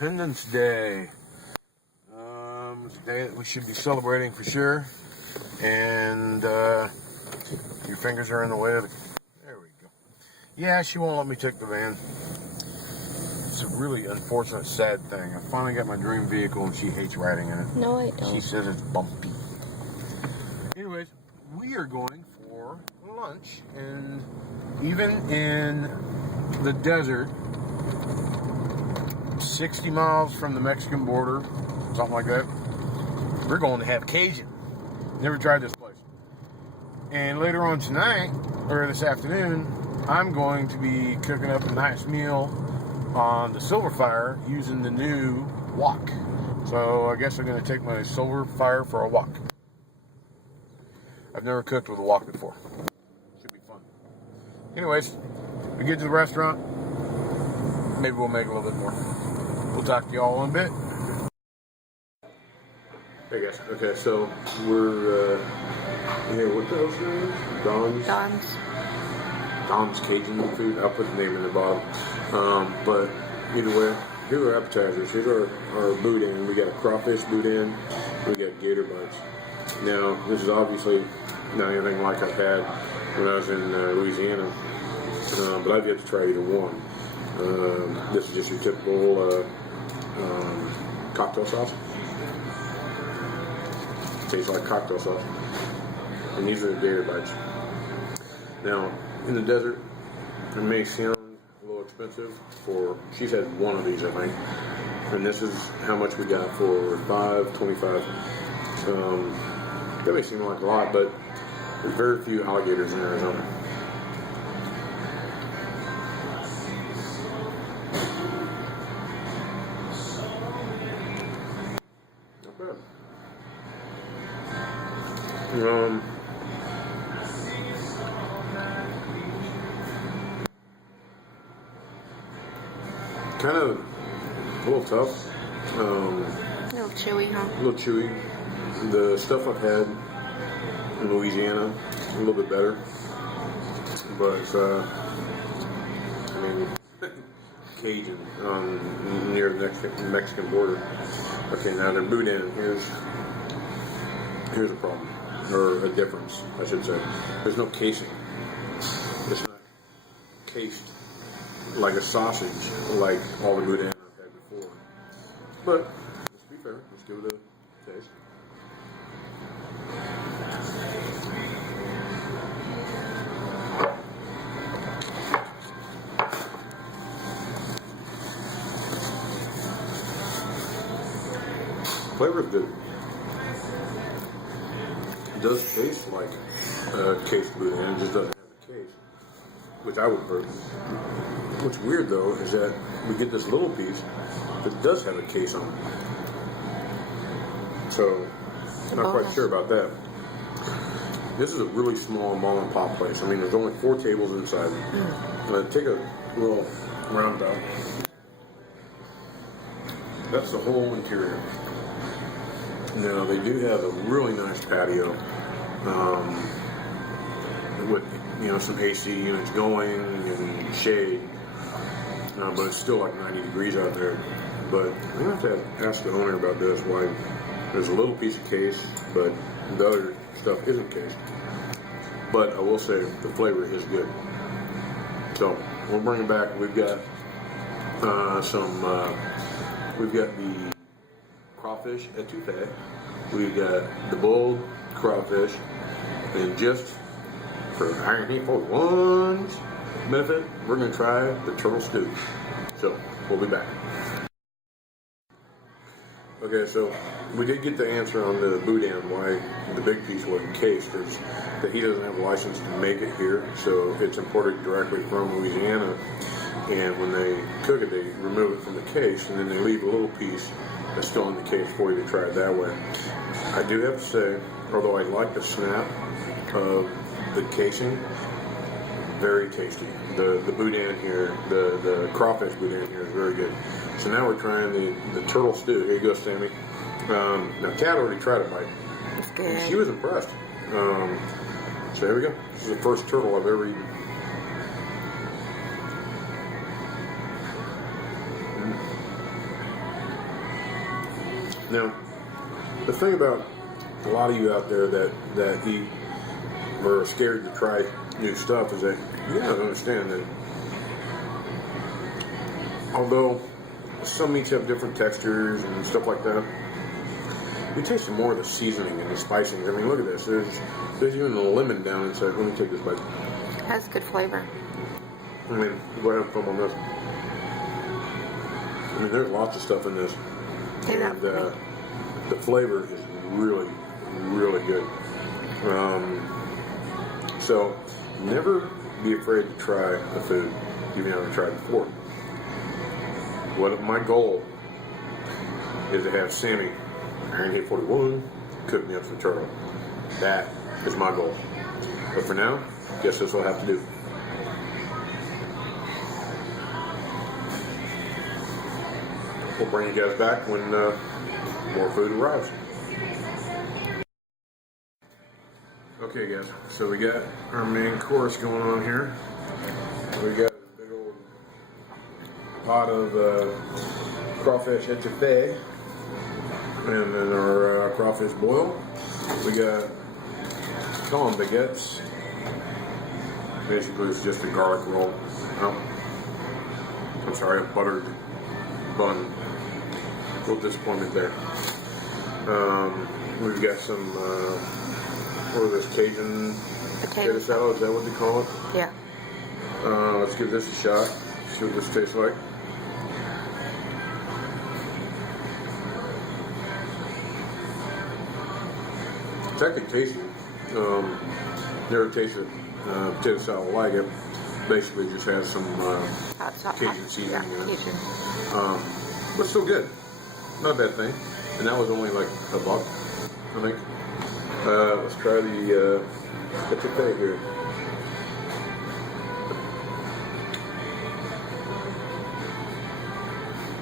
Independence Day. It's a day that we should be celebrating for sure. And your fingers are in the way of the... There we go. Yeah, she won't let me take the van. It's a really unfortunate, sad thing. I finally got my dream vehicle and she hates riding in it. No, I don't. She says it's bumpy. Anyways, we are going for lunch, and even in the desert, 60 miles from the Mexican border, something like that, we're going to have Cajun. Never tried this place. And later on tonight, or this afternoon, I'm going to be cooking up a nice meal on the Silver Fire using the new wok. So I guess I'm going to take my Silver Fire for a walk. I've never cooked with a wok before. Should be fun. Anyways, we get to the restaurant. Maybe we'll make a little bit more. We'll talk to y'all in a bit. Hey guys. Okay, so we're here. What the hell's the name? Don's Cajun food. I'll put the name in the bottom. But either way, here are appetizers. Here's our Boudin. We got a crawfish Boudin. We got gator bites. Now, this is obviously not anything like I've had when I was in Louisiana, but I've yet to try either one. This is just your typical cocktail sauce. Tastes like cocktail sauce. And these are the gator bites. Now, in the desert, it may sound a little expensive for, she's had one of these, I think. And this is how much we got for $5.25. That may seem like a lot, but there's very few alligators in Arizona. Not bad. Kind of a little tough. A little chewy, huh? A little chewy. The stuff I've had in Louisiana is a little bit better, but I mean, Cajun near the Mexican border. Okay, now the Boudin, here's a problem, or a difference, I should say. There's no casing. It's not cased like a sausage, like all the Boudin I've had before. But let's be fair. Let's give it a taste. Flavor is good. It does taste like cased Boudin. It just doesn't have the case, which I would prefer. What's weird though is that we get this little piece that does have a case on it. So I'm not quite sure about that. This is a really small mom and pop place. I mean, there's only 4 tables inside. Take a little roundabout. That's the whole interior. Now they do have a really nice patio with some AC units going and shade, but it's still like 90 degrees out there. But I'm gonna have to ask the owner about this. Why there's a little piece of case, but the other stuff isn't cased. But I will say the flavor is good. So we'll bring it back. We've got we've got the crawfish etouffee. We've got the boiled crawfish, and just for one's benefit, we're going to try the turtle stew. So we'll be back. Okay, so we did get the answer on the Boudin, why the big piece wasn't cased, is that he doesn't have a license to make it here, so it's imported directly from Louisiana, and when they cook it, they remove it from the case, and then they leave a little piece that's still in the case for you to try it that way. I do have to say, although I like the snap of the casing, very tasty. The Boudin here, the crawfish Boudin here is very good. So now we're trying the turtle stew. Here you go, Sammy. Now Kat already tried a bite. It's good. She was impressed. So there we go. This is the first turtle I've ever eaten. Now, the thing about a lot of you out there that eat or are scared to try new stuff is that you gotta understand that although some meats have different textures and stuff like that, you're tasting more of the seasoning and the spicing. I mean, look at this. There's even a lemon down inside. Let me take this bite. Has good flavor. I mean, go ahead and film on this. I mean, there's lots of stuff in this. And the flavor is really, really good. So, never be afraid to try a food you haven't tried before. What my goal is to have Sammy, Iron 41, cook me up some turtle. That is my goal. But for now, guess this will have to do. We'll bring you guys back when more food arrives. Okay guys, so we got our main course going on here. We got a big old pot of crawfish etouffee, and then our crawfish boil. We got, call them baguettes. Basically it's just a garlic roll. Oh, I'm sorry, a buttered bun. A little disappointment there. We've got some, what is this, Cajun potato salad? Is that what they call it? Yeah. Let's give this a shot. See what this tastes like. It's actually tasty. Never tasted potato salad like it. Basically just has some Cajun seasoning in it. But still good. Not a bad thing. And that was only like $1, I think. Let's try the etouffee here.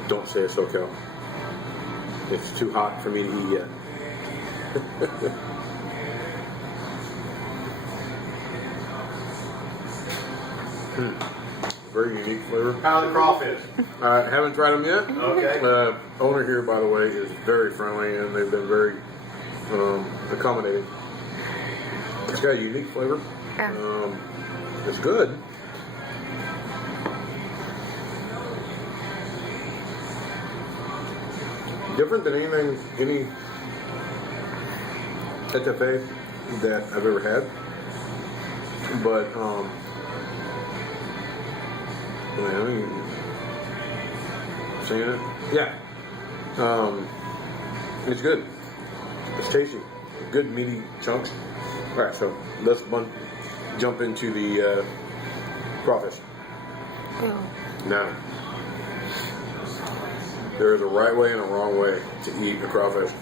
Don't say it's SoCal. It's too hot for me to eat yet. Very unique flavor. How are the crawfish? I haven't tried them yet. Okay. Owner here, by the way, is very friendly and they've been very accommodating. It's got a unique flavor. Yeah. It's good. Different than any etouffee that I've ever had. But saying it? Yeah. It's good. It's tasty. Good meaty chunks. Alright, so let's jump into the crawfish. Now, there is a right way and a wrong way to eat a crawfish.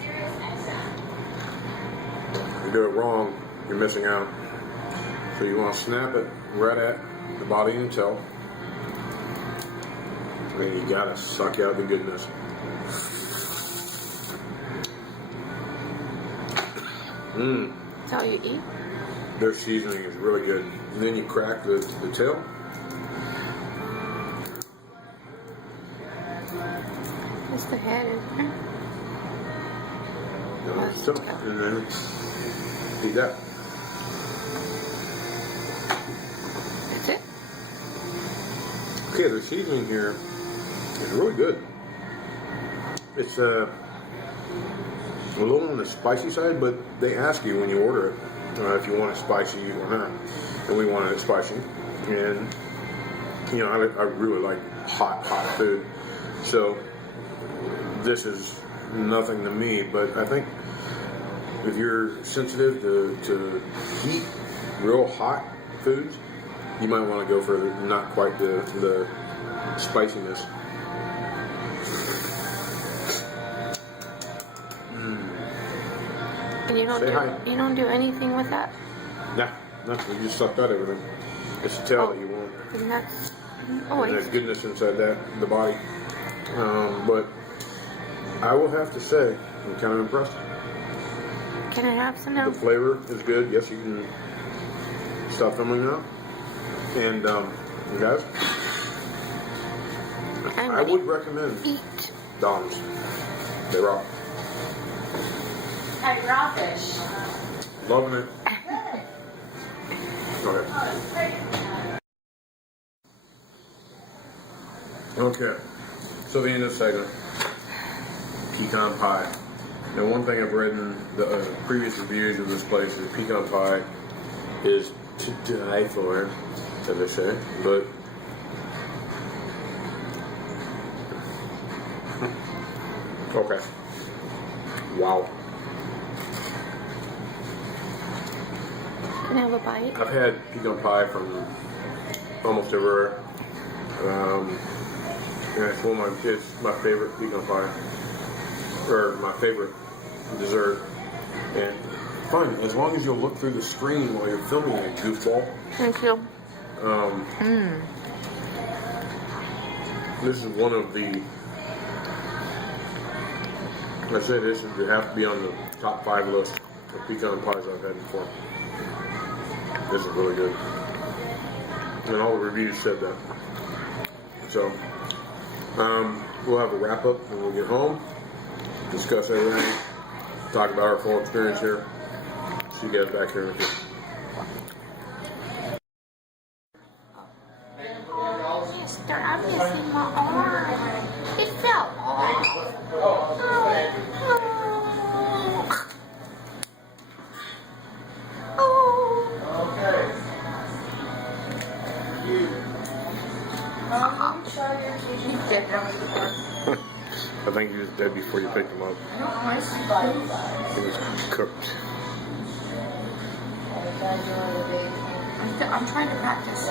If you do it wrong, you're missing out. So you want to snap it right at the body and tail. And then you gotta suck out the goodness. That's all you eat? Their seasoning is really good. And then you crack the tail. Just the head, isn't it? No, still. And then eat that. That's it? Okay, the seasoning here is really good. It's a little on the spicy side, but they ask you when you order it if you want it spicy or not. And we wanted it spicy. And, you know, I really like hot food. So this is nothing to me, but I think if you're sensitive to heat, real hot foods, you might want to go for not quite the spiciness. And you don't do anything with that? Nah, nothing. You just sucked out everything. It's the tail that you want. And that's And there's goodness inside the body. But I will have to say, I'm kind of impressed. Can I have some now? The flavor is good. Yes, you can stop filming now. And you guys, I would recommend Eat. Dom's. They rock. Thai raw fish. Loving it. Okay. Okay. So the end of the segment. Pecan pie. Now, one thing I've read in the previous reviews of this place is pecan pie is to die for, as they say. But okay. Wow. Can I have a bite? I've had pecan pie from almost everywhere. And it's my favorite pecan pie, or my favorite dessert. And fine, as long as you'll look through the screen while you're filming it, goofball. Thank you. This is one of the. I say this would have to be on the top 5 list of pecan pies I've had before. This is really good. And all the reviews said that. So, we'll have a wrap up when we get home, discuss everything, talk about our full experience here. See you guys back here in a bit. Mister, I'm missing my arm. It fell off. I think he was dead before you picked him up. He was cooked. I'm trying to practice.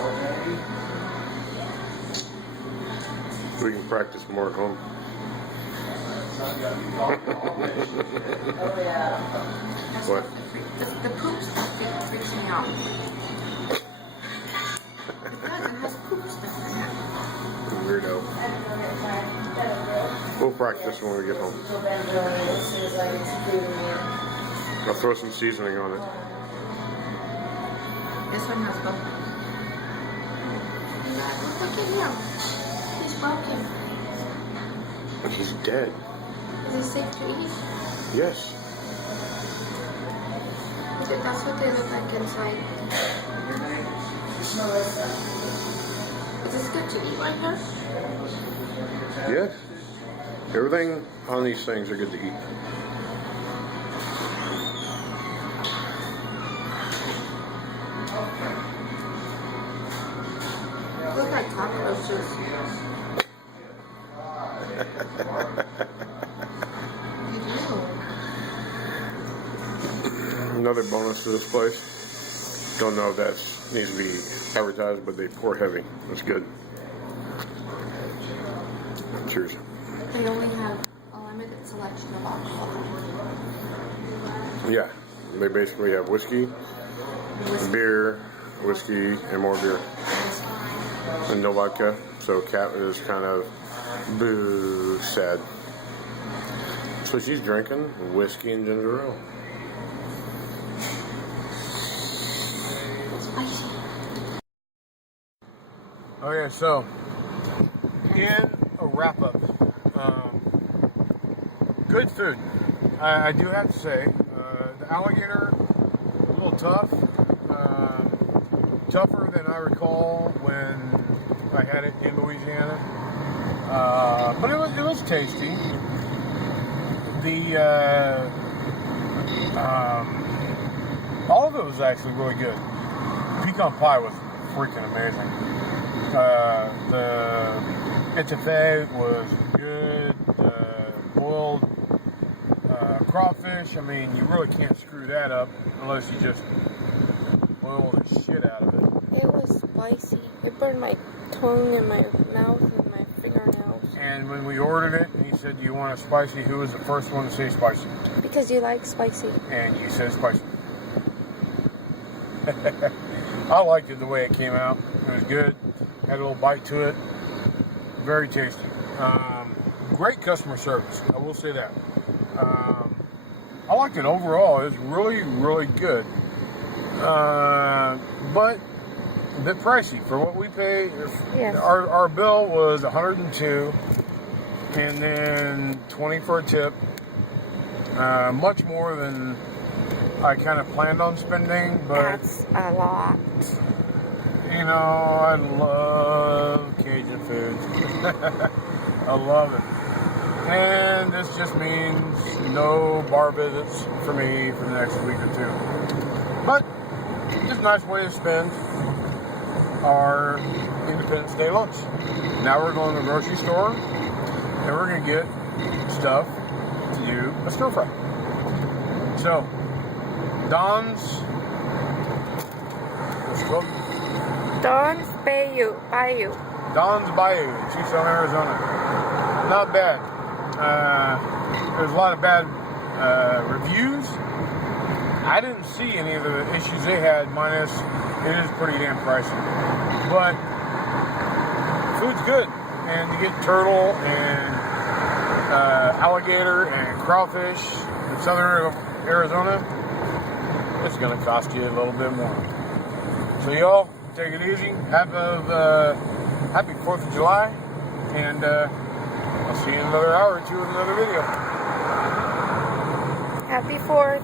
We can practice more at home. What? The poop stuff freaks me out. Because it has poop stuff in it. Weirdo. We'll practice when we get home. I'll throw some seasoning on it. This one has both. Look at him. He's broken. He's dead. Is it safe to eat? Yes. That's what they look like inside. Is this good to eat right here? Yes. Everything on these things are good to eat. Look like cockroaches. Another bonus to this place. Don't know if that needs to be advertised, but they pour heavy. That's good. Cheers. They only have a limited selection of alcohol. Yeah, they basically have whiskey, beer, whiskey, and more beer. And no vodka, so Kat is kind of boo sad. So she's drinking whiskey and ginger ale. Spicy. Okay, so in a wrap up, good food. I do have to say, the alligator, a little tough, tougher than I recall when I had it in Louisiana, but it was tasty. All of it was actually really good. Pecan pie was freaking amazing. The etouffee was good. Boiled crawfish, I mean, you really can't screw that up unless you just boil the shit out of it. It was spicy. It burned my tongue and my mouth and my fingernails. And when we ordered it, he said, "Do you want it spicy?" Who was the first one to say spicy? Because you like spicy. And you said spicy. I liked it the way it came out. It was good. Had a little bite to it. Very tasty. Great customer service. I will say that. I liked it overall. It was really, really good. But a bit pricey for what we paid. Yes. Our bill was $102, and then $20 for a tip. Much more than I kind of planned on spending, but That's a lot. you know, I love Cajun food. I love it. And this just means no bar visits for me for the next week or two. But just a nice way to spend our Independence Day lunch. Now we're going to the grocery store and we're going to get stuff to do a stir fry. So, Don's, what's it called? Don's Bayou. Don's Bayou, Tucson, Arizona. Not bad. There's a lot of bad reviews. I didn't see any of the issues they had, minus it is pretty damn pricey. But food's good. And you get turtle and alligator and crawfish in southern Arizona. It's going to cost you a little bit more. So y'all, take it easy. Happy 4th of July. And I'll see you in another hour or two with another video. Happy 4th.